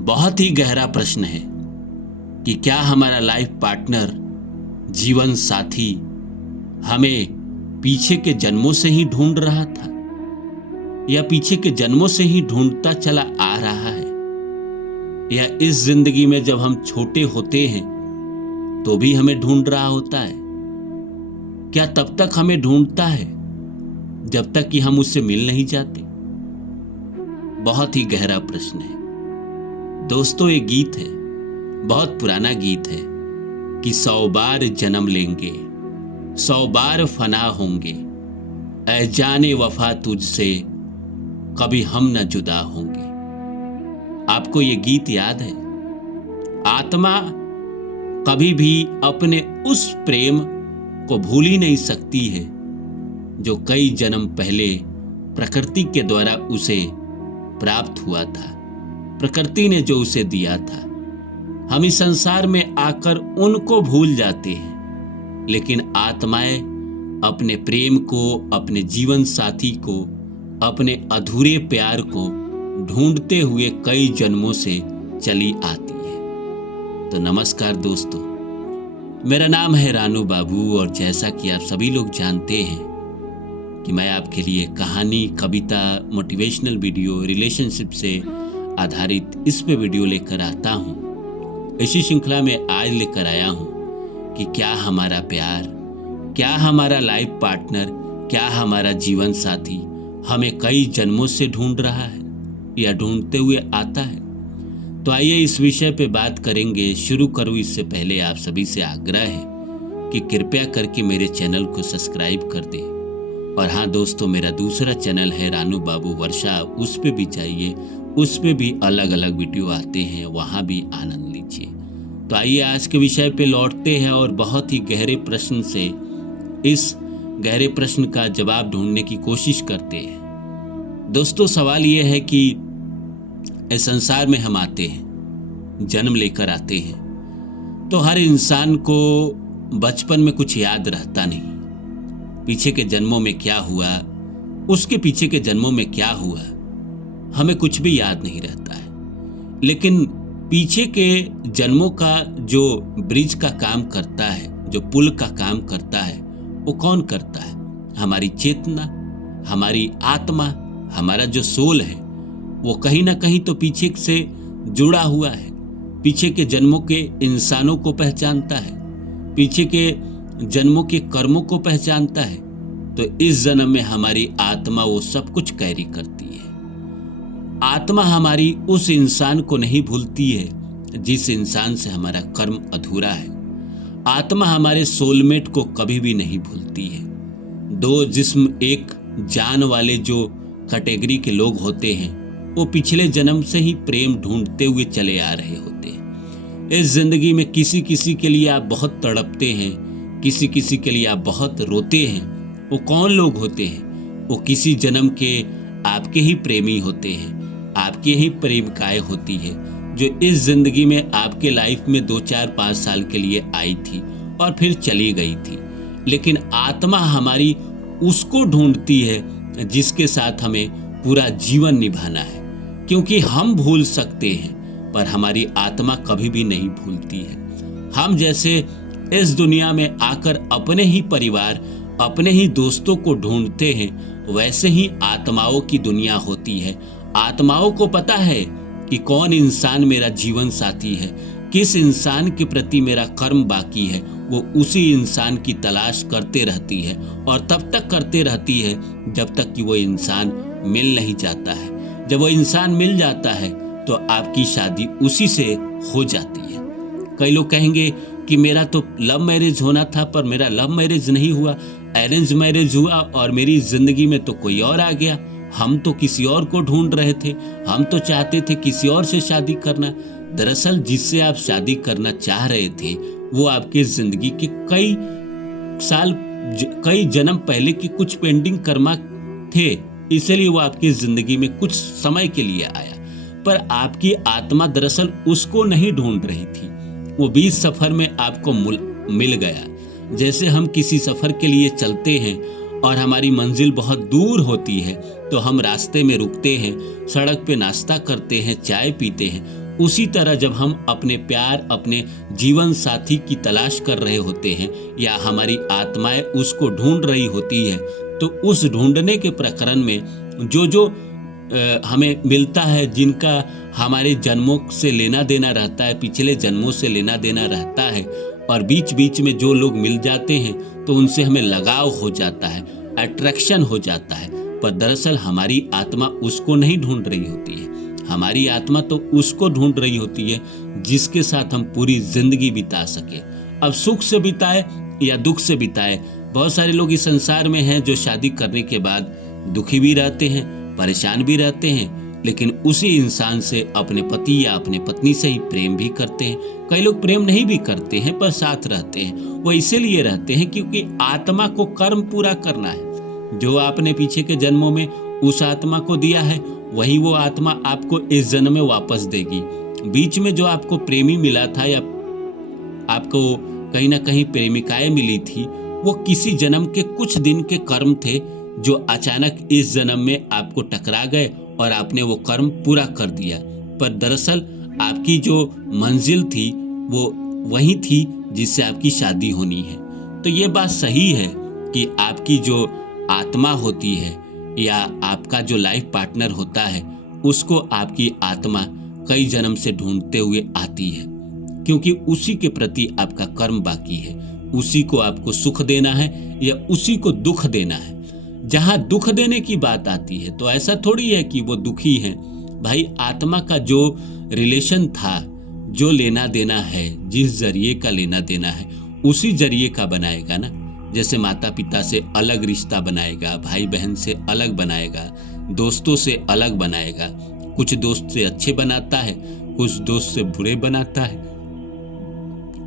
बहुत ही गहरा प्रश्न है कि क्या हमारा लाइफ पार्टनर, जीवन साथी हमें पीछे के जन्मों से ही ढूंढ रहा था या पीछे के जन्मों से ही ढूंढता चला आ रहा है, या इस जिंदगी में जब हम छोटे होते हैं तो भी हमें ढूंढ रहा होता है। क्या तब तक हमें ढूंढता है जब तक कि हम उससे मिल नहीं जाते? बहुत ही गहरा प्रश्न है दोस्तों। ये गीत है, बहुत पुराना गीत है कि 100 बार जन्म लेंगे, 100 बार फना होंगे, ऐ जाने वफा तुझसे कभी हम न जुदा होंगे। आपको ये गीत याद है? आत्मा कभी भी अपने उस प्रेम को भूल ही नहीं सकती है जो कई जन्म पहले प्रकृति के द्वारा उसे प्राप्त हुआ था, प्रकृति ने जो उसे दिया था। हम इस संसार में आकर उनको भूल जाते हैं, लेकिन आत्माएं अपने प्रेम को, अपने जीवन साथी को, अपने अधूरे प्यार को ढूंढते हुए कई जन्मों से चली आती है। तो नमस्कार दोस्तों, मेरा नाम है रानू बाबू और जैसा कि आप सभी लोग जानते हैं कि मैं आपके लिए कहानी, कविता, मोटिवेशनल वीडियो, रिलेशनशिप से आधारित इस पे वीडियो लेकर आता हूँ। इसी श्रृंखला में आज लेकर आया हूँ कि क्या हमारा प्यार, क्या हमारा लाइफ पार्टनर, क्या हमारा जीवन साथी हमें कई जन्मों से ढूंढ रहा है या ढूंढते हुए आता है। तो आइए इस विषय पे बात करेंगे। शुरू करूँ इससे पहले आप सभी से आग्रह है कि कृपया करके मेरे चैनल को सब्सक्राइब कर दें। और हाँ दोस्तों, मेरा दूसरा चैनल है रानू बाबू वर्षा, उस पे भी जाइए, उस पे भी अलग अलग वीडियो आते हैं, वहाँ भी आनंद लीजिए। तो आइए आज के विषय पे लौटते हैं और बहुत ही गहरे प्रश्न से इस गहरे प्रश्न का जवाब ढूंढने की कोशिश करते हैं। दोस्तों, सवाल यह है कि इस संसार में हम आते हैं, जन्म लेकर आते हैं, तो हर इंसान को बचपन में कुछ याद रहता नहीं। पीछे के जन्मों में क्या हुआ, उसके पीछे के जन्मों में क्या हुआ, हमें कुछ भी याद नहीं रहता है। लेकिन पीछे के जन्मों का जो ब्रिज का काम करता है, जो पुल का काम करता है, वो कौन करता है? हमारी चेतना, हमारी आत्मा, हमारा जो सोल है, वो कहीं ना कहीं तो पीछे से जुड़ा हुआ है, पीछे के जन्मों के इंसानों को पहचानता है, पीछे के जन्मों के कर्मों को पहचानता है। तो इस जन्म में हमारी आत्मा वो सब कुछ कैरी करती है। आत्मा हमारी उस इंसान को नहीं भूलती है जिस इंसान से हमारा कर्म अधूरा है। आत्मा हमारे सोलमेट को कभी भी नहीं भूलती है। दो जिस्म एक जान वाले जो कैटेगरी के लोग होते हैं, वो पिछले जन्म से ही प्रेम ढूंढते हुए चले आ रहे होते हैं। इस जिंदगी में किसी किसी के लिए आप बहुत तड़पते हैं, किसी किसी के लिए आप बहुत रोते हैं। वो कौन लोग होते हैं? वो किसी जन्म के आपके ही प्रेमी होते हैं, आपकी ही प्रेमिकाएं होती है, जो इस जिंदगी में आपके लाइफ में 2, 4, 5 साल के लिए आई थी और फिर चली गई थी। लेकिन आत्मा हमारी उसको ढूंढती है जिसके साथ हमें पूरा जीवन निभाना है। क्योंकि हम भूल सकते हैं पर हमारी आत्मा कभी भी नहीं भूलती है। हम जैसे इस दुनिया में आकर अपने ही परिवार, अपने ही दोस्तों को ढूंढते हैं, वैसे ही आत्माओं की दुनिया होती है। आत्माओं को पता है कि कौन इंसान मेरा जीवन साथी है, किस इंसान के प्रति मेरा कर्म बाकी है। वो उसी इंसान की तलाश करते रहती है और तब तक करते रहती है जब तक कि वो इंसान मिल नहीं जाता है। जब वो इंसान मिल जाता है तो आपकी शादी उसी से हो जाती है। कई लोग कहेंगे कि मेरा तो लव मैरिज होना था, पर मेरा लव मैरिज नहीं हुआ, अरेंज मैरिज हुआ और मेरी जिंदगी में तो कोई और आ गया। हम तो किसी और को ढूंढ रहे थे, हम तो चाहते थे किसी और से शादी करना। दरअसल जिससे आप शादी करना चाह रहे थे वो आपके जिंदगी के कई साल, कई जन्म पहले की कुछ पेंडिंग कर्मा थे, इसलिए वो आपकी जिंदगी में कुछ समय के लिए आया। पर आपकी आत्मा दरअसल उसको नहीं ढूंढ रही थी, वो बीच सफर में आपको मिल गया। जैसे हम किसी सफर के लिए चलते हैं और हमारी मंजिल बहुत दूर होती है तो हम रास्ते में रुकते हैं, सड़क पे नाश्ता करते हैं, चाय पीते हैं, उसी तरह जब हम अपने प्यार, अपने जीवन साथी की तलाश कर रहे होते हैं या हमारी आत्माएं उसको ढूंढ रही होती है, तो उस ढूंढने के प्रकरण में जो हमें मिलता है, जिनका हमारे जन्मों से लेना देना रहता है, पिछले जन्मों से लेना देना रहता है, और बीच बीच में जो लोग मिल जाते हैं तो उनसे हमें लगाव हो जाता है, अट्रैक्शन हो जाता है, पर दरअसल हमारी आत्मा उसको नहीं ढूंढ रही होती है। हमारी आत्मा तो उसको ढूंढ रही होती है जिसके साथ हम पूरी जिंदगी बिता सके। अब सुख से बिताए या दुख से बिताए, बहुत सारे लोग इस संसार में हैं जो शादी करने के बाद दुखी भी रहते हैं, परेशान भी रहते हैं, लेकिन उसी इंसान से, अपने पति या अपने पत्नी से ही प्रेम भी करते हैं। कई लोग प्रेम नहीं भी करते हैं पर साथ रहते हैं। वो इसीलिए रहते हैं क्योंकि आत्मा को कर्म पूरा करना है। जो आपने पीछे के जन्मों में उस आत्मा को दिया है, वही वो आत्मा आपको इस जन्म में वापस देगी। बीच में जो आपको प्रेमी मिला था या आपको कहीं ना कहीं प्रेमिकाएं मिली थी, वो किसी जन्म के कुछ दिन के कर्म थे जो अचानक इस जन्म में आपको टकरा गए और आपने वो कर्म पूरा कर दिया। पर दरअसल आपकी जो मंजिल थी वो वही थी जिससे आपकी शादी होनी है। तो ये बात सही है कि आपकी जो आत्मा होती है या आपका जो लाइफ पार्टनर होता है, उसको आपकी आत्मा कई जन्म से ढूंढते हुए आती है, क्योंकि उसी के प्रति आपका कर्म बाकी है। उसी को आपको सुख देना है या उसी को दुख देना है। जहां दुख देने की बात आती है तो ऐसा थोड़ी है कि वो दुखी है। भाई, आत्मा का जो रिलेशन था, जो लेना देना है, जिस जरिए का लेना देना है, उसी जरिए का बनाएगा ना। जैसे माता पिता से अलग रिश्ता बनाएगा, भाई बहन से अलग बनाएगा, दोस्तों से अलग बनाएगा। कुछ दोस्त से अच्छे बनाता है, कुछ दोस्त से बुरे बनाता है,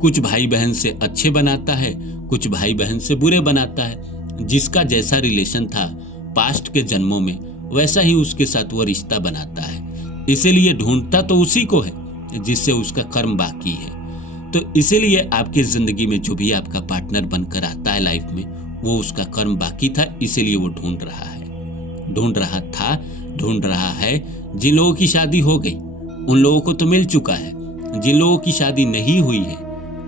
कुछ भाई बहन से अच्छे बनाता है, कुछ भाई बहन से बुरे बनाता है। जिसका जैसा रिलेशन था पास्ट के जन्मों में, वैसा ही उसके साथ वो रिश्ता बनाता है। इसीलिए ढूंढता तो उसी को है जिससे उसका कर्म बाकी है। तो इसीलिए आपकी जिंदगी में जो भी आपका पार्टनर बनकर आता है लाइफ में, वो उसका कर्म बाकी था, इसीलिए वो ढूंढ रहा है, ढूंढ रहा था, ढूंढ रहा है। जिन लोगों की शादी हो गई उन लोगों को तो मिल चुका है, जिन लोगों की शादी नहीं हुई है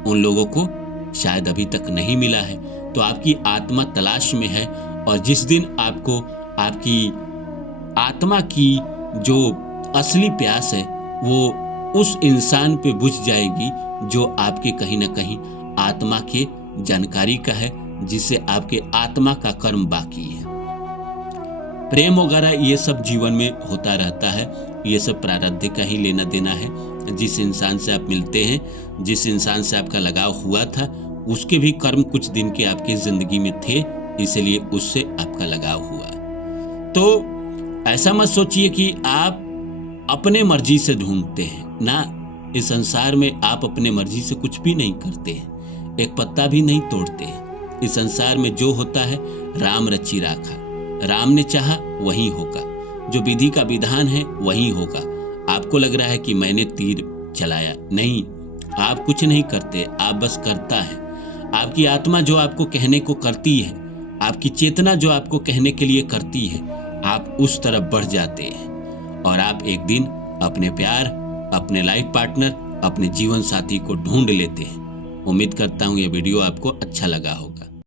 उन लोगों को शायद अभी तक नहीं मिला है। तो आपकी आत्मा तलाश में है, और जिस दिन आपको आपकी आत्मा की जो असली प्यास है वो उस इंसान पे बुझ जाएगी जो आपके कहीं ना कहीं आत्मा के जानकारी का है, जिससे आपके आत्मा का कर्म बाकी है। प्रेम वगैरह ये सब जीवन में होता रहता है, ये सब प्रारब्ध का ही लेना देना है। जिस इंसान से आप मिलते हैं, जिस इंसान से आपका लगाव हुआ था, उसके भी कर्म कुछ दिन के आपकी जिंदगी में थे, इसलिए उससे आपका लगाव हुआ। तो ऐसा मत सोचिए कि आप अपने मर्जी से ढूंढते हैं ना। इस संसार में आप अपने मर्जी से कुछ भी नहीं करते हैं, एक पत्ता भी नहीं तोड़ते हैं। इस संसार में जो होता है राम रची राखा, राम ने चाहा वही होगा, जो विधि का विधान है वही होगा। आपको लग रहा है कि मैंने तीर चलाया, नहीं, आप कुछ नहीं करते, आप बस करता है। आपकी आत्मा जो आपको कहने को करती है, आपकी चेतना जो आपको कहने के लिए करती है, आप उस तरफ बढ़ जाते हैं और आप एक दिन अपने प्यार, अपने लाइफ पार्टनर, अपने जीवन साथी को ढूंढ लेते हैं। उम्मीद करता हूँ ये वीडियो आपको अच्छा लगा होगा।